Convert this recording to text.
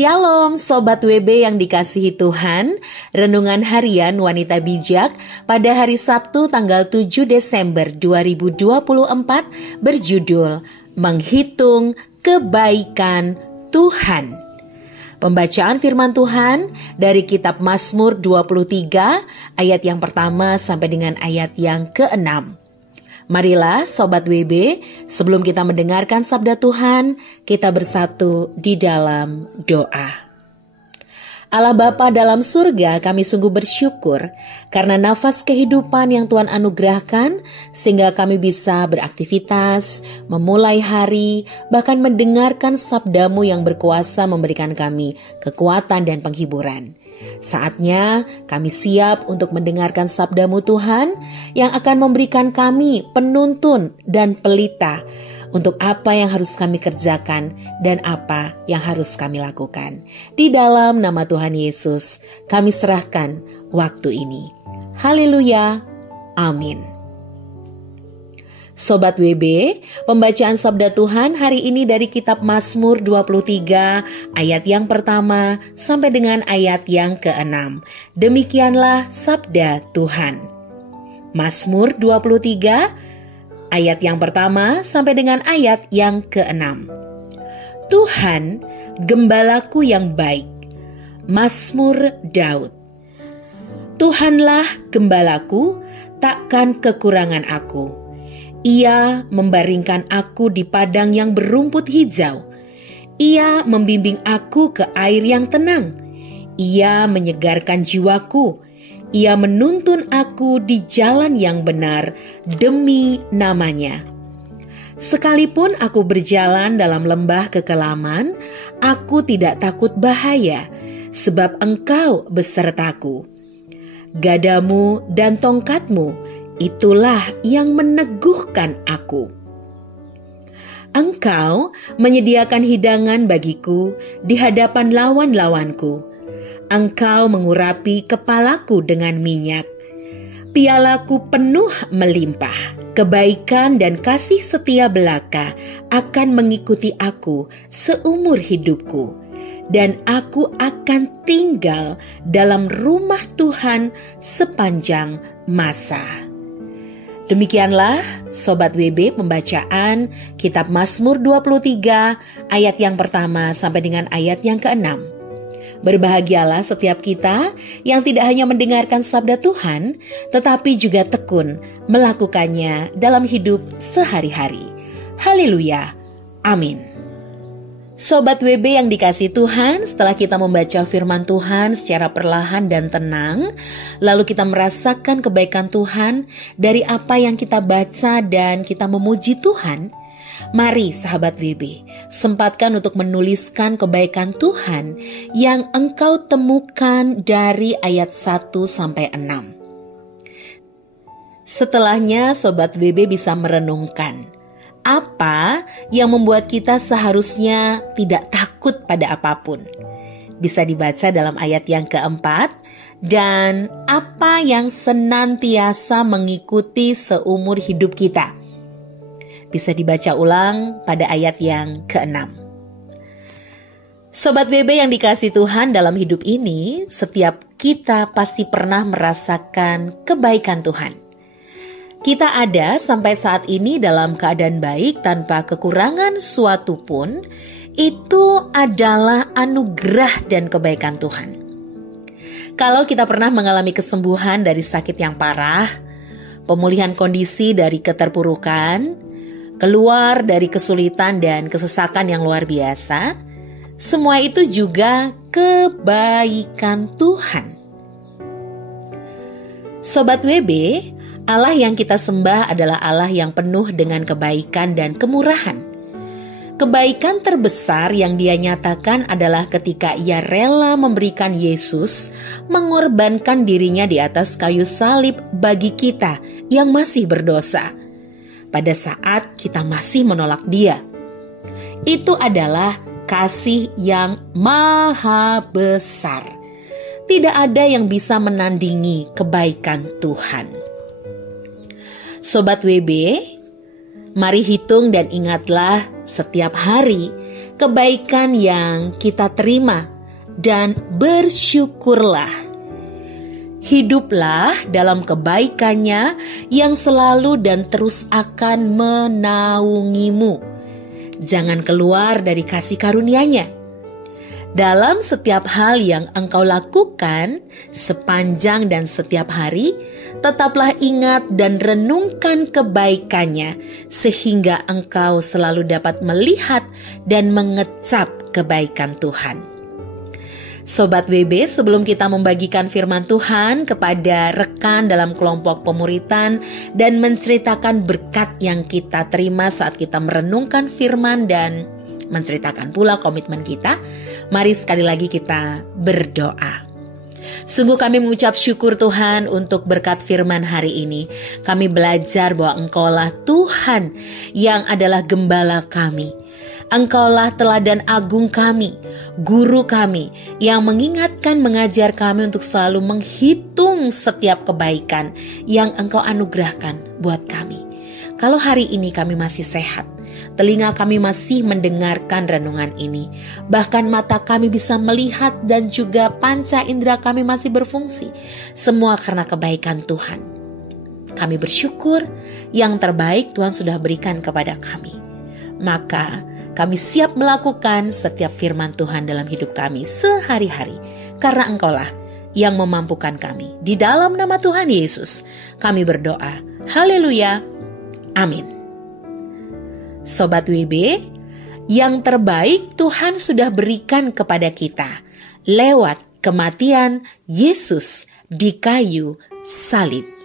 Shalom Sobat WB yang dikasihi Tuhan. Renungan harian wanita bijak pada hari Sabtu tanggal 7 Desember 2024 berjudul Menghitung Kebaikan Tuhan. Pembacaan firman Tuhan dari kitab Mazmur 23 ayat yang pertama sampai dengan ayat yang ke-6. Marilah Sobat WB, sebelum kita mendengarkan sabda Tuhan, kita bersatu di dalam doa. Allah Bapa dalam surga, kami sungguh bersyukur karena nafas kehidupan yang Tuhan anugerahkan sehingga kami bisa beraktivitas, memulai hari, bahkan mendengarkan sabdamu yang berkuasa memberikan kami kekuatan dan penghiburan. Saatnya kami siap untuk mendengarkan sabdamu Tuhan yang akan memberikan kami penuntun dan pelita untuk apa yang harus kami kerjakan dan apa yang harus kami lakukan. Di dalam nama Tuhan Yesus, kami serahkan waktu ini. Haleluya. Amin. Sobat WB, pembacaan sabda Tuhan hari ini dari kitab Mazmur 23 ayat yang pertama sampai dengan ayat yang ke-6. Demikianlah sabda Tuhan. Mazmur 23 ayat yang pertama sampai dengan ayat yang ke-6. Tuhan, gembalaku yang baik. Mazmur Daud. Tuhanlah gembalaku, takkan kekurangan aku. Ia membaringkan aku di padang yang berumput hijau. Ia membimbing aku ke air yang tenang. Ia menyegarkan jiwaku. Ia menuntun aku di jalan yang benar demi namanya. Sekalipun aku berjalan dalam lembah kekelaman, aku tidak takut bahaya, sebab Engkau besertaku. Gadamu dan tongkatmu, itulah yang meneguhkan aku. Engkau menyediakan hidangan bagiku di hadapan lawan-lawanku. Engkau mengurapi kepalaku dengan minyak. Pialaku penuh melimpah. Kebaikan dan kasih setia belaka akan mengikuti aku seumur hidupku. Dan aku akan tinggal dalam rumah Tuhan sepanjang masa. Demikianlah Sobat WB pembacaan kitab Mazmur 23 ayat yang pertama sampai dengan ayat yang ke-6. Berbahagialah setiap kita yang tidak hanya mendengarkan sabda Tuhan, tetapi juga tekun melakukannya dalam hidup sehari-hari. Haleluya. Amin. Sobat WB yang dikasihi Tuhan, setelah kita membaca firman Tuhan secara perlahan dan tenang, lalu kita merasakan kebaikan Tuhan dari apa yang kita baca dan kita memuji Tuhan, mari sahabat WB, sempatkan untuk menuliskan kebaikan Tuhan yang engkau temukan dari ayat 1 sampai 6. Setelahnya Sobat WB bisa merenungkan apa yang membuat kita seharusnya tidak takut pada apapun. Bisa dibaca dalam ayat yang keempat, dan apa yang senantiasa mengikuti seumur hidup kita. Bisa dibaca ulang pada ayat yang ke-6. Sobat WB yang dikasihi Tuhan, dalam hidup ini, setiap kita pasti pernah merasakan kebaikan Tuhan. Kita ada sampai saat ini dalam keadaan baik tanpa kekurangan suatu pun, itu adalah anugerah dan kebaikan Tuhan. Kalau kita pernah mengalami kesembuhan dari sakit yang parah, pemulihan kondisi dari keterpurukan, keluar dari kesulitan dan kesesakan yang luar biasa, semua itu juga kebaikan Tuhan. Sobat WB, Allah yang kita sembah adalah Allah yang penuh dengan kebaikan dan kemurahan. Kebaikan terbesar yang Dia nyatakan adalah ketika Ia rela memberikan Yesus mengorbankan dirinya di atas kayu salib bagi kita yang masih berdosa. Pada saat kita masih menolak Dia. Itu adalah kasih yang maha besar. Tidak ada yang bisa menandingi kebaikan Tuhan. Sobat WB, mari hitung dan ingatlah setiap hari kebaikan yang kita terima, dan bersyukurlah. Hiduplah dalam kebaikannya yang selalu dan terus akan menaungimu. Jangan keluar dari kasih karunia-Nya. Dalam setiap hal yang engkau lakukan sepanjang dan setiap hari, tetaplah ingat dan renungkan kebaikannya, sehingga engkau selalu dapat melihat dan mengecap kebaikan Tuhan. Sobat WB, sebelum kita membagikan firman Tuhan kepada rekan dalam kelompok pemuritan dan menceritakan berkat yang kita terima saat kita merenungkan firman dan menceritakan pula komitmen kita, mari sekali lagi kita berdoa. Sungguh kami mengucap syukur Tuhan untuk berkat firman hari ini. Kami belajar bahwa Engkaulah Tuhan yang adalah gembala kami. Engkaulah teladan agung kami, guru kami yang mengingatkan, mengajar kami untuk selalu menghitung setiap kebaikan yang Engkau anugerahkan buat kami. Kalau hari ini kami masih sehat, telinga kami masih mendengarkan renungan ini, bahkan mata kami bisa melihat dan juga panca indera kami masih berfungsi, semua karena kebaikan Tuhan. Kami bersyukur yang terbaik Tuhan sudah berikan kepada kami. Maka kami siap melakukan setiap firman Tuhan dalam hidup kami sehari-hari, karena Engkaulah yang memampukan kami. Di dalam nama Tuhan Yesus kami berdoa. Haleluya. Amin. Sobat WB, yang terbaik Tuhan sudah berikan kepada kita lewat kematian Yesus di kayu salib.